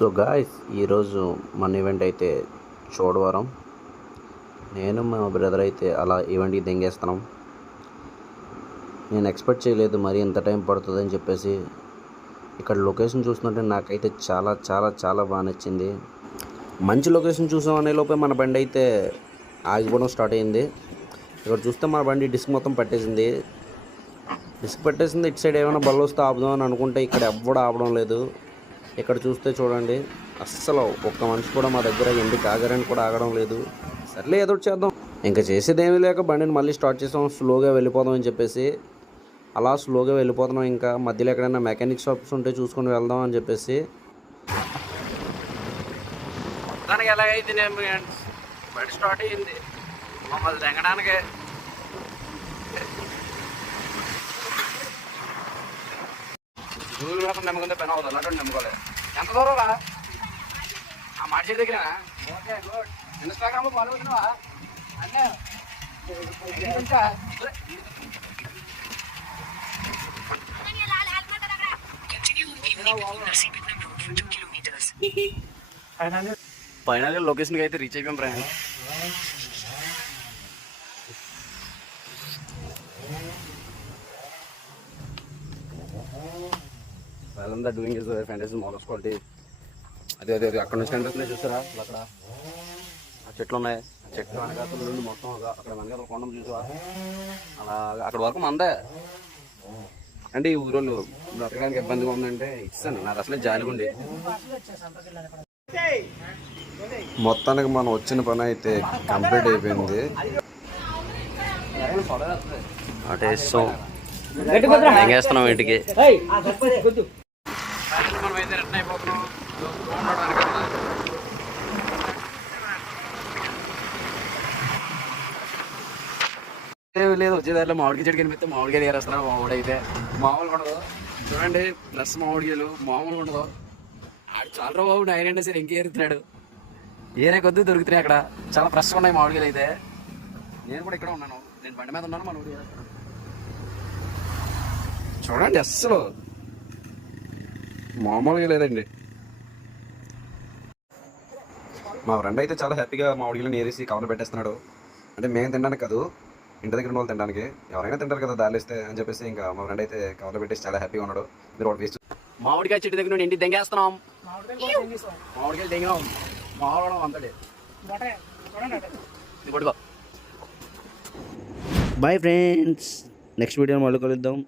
So guys ఈరోజు మన event అయితే చోడవరం. నేను మా బ్రదర్ అయితే అలా ఈవెంట్కి దెంగేస్తున్నాం. నేను ఎక్స్పెక్ట్ చేయలేదు మరి ఇంత టైం పడుతుందని చెప్పేసి. ఇక్కడ లొకేషన్ చూస్తుంటే నాకైతే చాలా చాలా చాలా బాగా నచ్చింది. మంచి లొకేషన్ చూసాం అనే లోపే మన బండి అయితే ఆగిపోవడం స్టార్ట్ అయింది. ఇక్కడ చూస్తే మన బండి డిస్క్ మొత్తం పట్టేసింది. ఇటు సైడ్ ఏమైనా బళ్ళు వస్తే ఆపుదాం అని అనుకుంటే ఇక్కడ ఎవ్వడూ ఆపడం లేదు. ఇక్కడ చూస్తే చూడండి, అస్సలు ఒక్క మనిషి కూడా మా దగ్గర ఎందుకు ఆగరని కూడా ఆగడం లేదు. సర్లే ఏదో చేద్దాం, ఇంకా చేసేది ఏమీ లేక బండిని మళ్ళీ స్టార్ట్ చేసాం. స్లోగా వెళ్ళిపోదాం అని చెప్పేసి అలా స్లోగా వెళ్ళిపోతున్నాం. ఇంకా మధ్యలో ఎక్కడైనా మెకానిక్ షాప్స్ ఉంటే చూసుకొని వెళ్దాం అని చెప్పేసి. మొత్తానికి ఎలాగైతే బండి స్టార్ట్ అయ్యింది మమ్మల్ని దిగడానికి. దూరం కాకుండా నమ్మకంతో పని అవుతుంది, అన్నట్టు నమ్ముకోలేదు. ఎంత దూరం రా ఆ మాట చేతి దగ్గర? Okay good. ఇన్స్టాగ్రామ్లో ఫాలో అవుతున్నావా? అంటే ఫైనల్గా లొకేషన్కి అయితే రీచ్ అయిపోయాం ఫ్రెండ్. వాళ్ళంతా doing is fantasy models quality. అదే అదే అక్కడ నుంచి కనిపిస్తున్నాయి చూసారా? అక్కడ ఆ చెట్లు ఉన్నాయి. ఆ చెట్లు వెనకాల నుండి మొత్తం అక్కడ వెనకాల కొండం చూసావా? అలా అక్కడ వరకు మందే. అంటే ఈ ఊరోళ్ళు బ్రతకడానికి ఇబ్బందిగా ఉందంటే ఇస్తాను, నాకు అసలే జాలిగుండి. మొత్తానికి మనం వచ్చిన పని అయితే కంప్లీట్ అయిపోయింది. అంటే సో ఎంగేస్తున్నాం ఇంటికి. మనమైతే రిటర్న్ అయిపోతున్నాం. లేదు వచ్చేదారిలో మామిడికాయ చెట్టు కనిపిస్తే మామిడికాయ తీరేస్తున్నాం. మామిడైతే మామూలుగా ఉండదు చూడండి, ప్లస్ మామిడికాయలు మామూలుగా ఉండదు. ఆడు చాలా బాబు నాయనండి సరే ఇంకేరుతున్నాడు. ఏరే కొద్ది దొరుకుతున్నాయి అక్కడ, చాలా ఫ్రెష్గా ఉన్నాయి మామిడికాయలు అయితే. నేను కూడా ఇక్కడ ఉన్నాను, నేను బండి మీద ఉన్నాను. మన ఊరి చూడండి అస్సలు మామూలుగా లేదండి. మా ఫ్రెండ్ అయితే చాలా హ్యాపీగా మామిడికాయలు నేరేసి కవర్లు పెట్టేస్తున్నాడు. అంటే మేము తినడానికి కాదు, ఇంటి దగ్గర వాళ్ళు తినడానికి. ఎవరైనా తింటారు కదా దారిస్తే అని చెప్పేసి ఇంకా మా ఫ్రెండ్ అయితే కవర్లు పెట్టేసి చాలా హ్యాపీగా ఉన్నాడు. మీరు ఒకటి వేస్ట్ మామిడికాయ చెట్టు దగ్గర నుండి ఇంటికి దెంగేస్తున్నాం. మామిడికాయలు దెంగినాం మామూలు అంతటి. బాయ్ ఫ్రెండ్స్, నెక్స్ట్ వీడియో మళ్ళీ కలుద్దాం.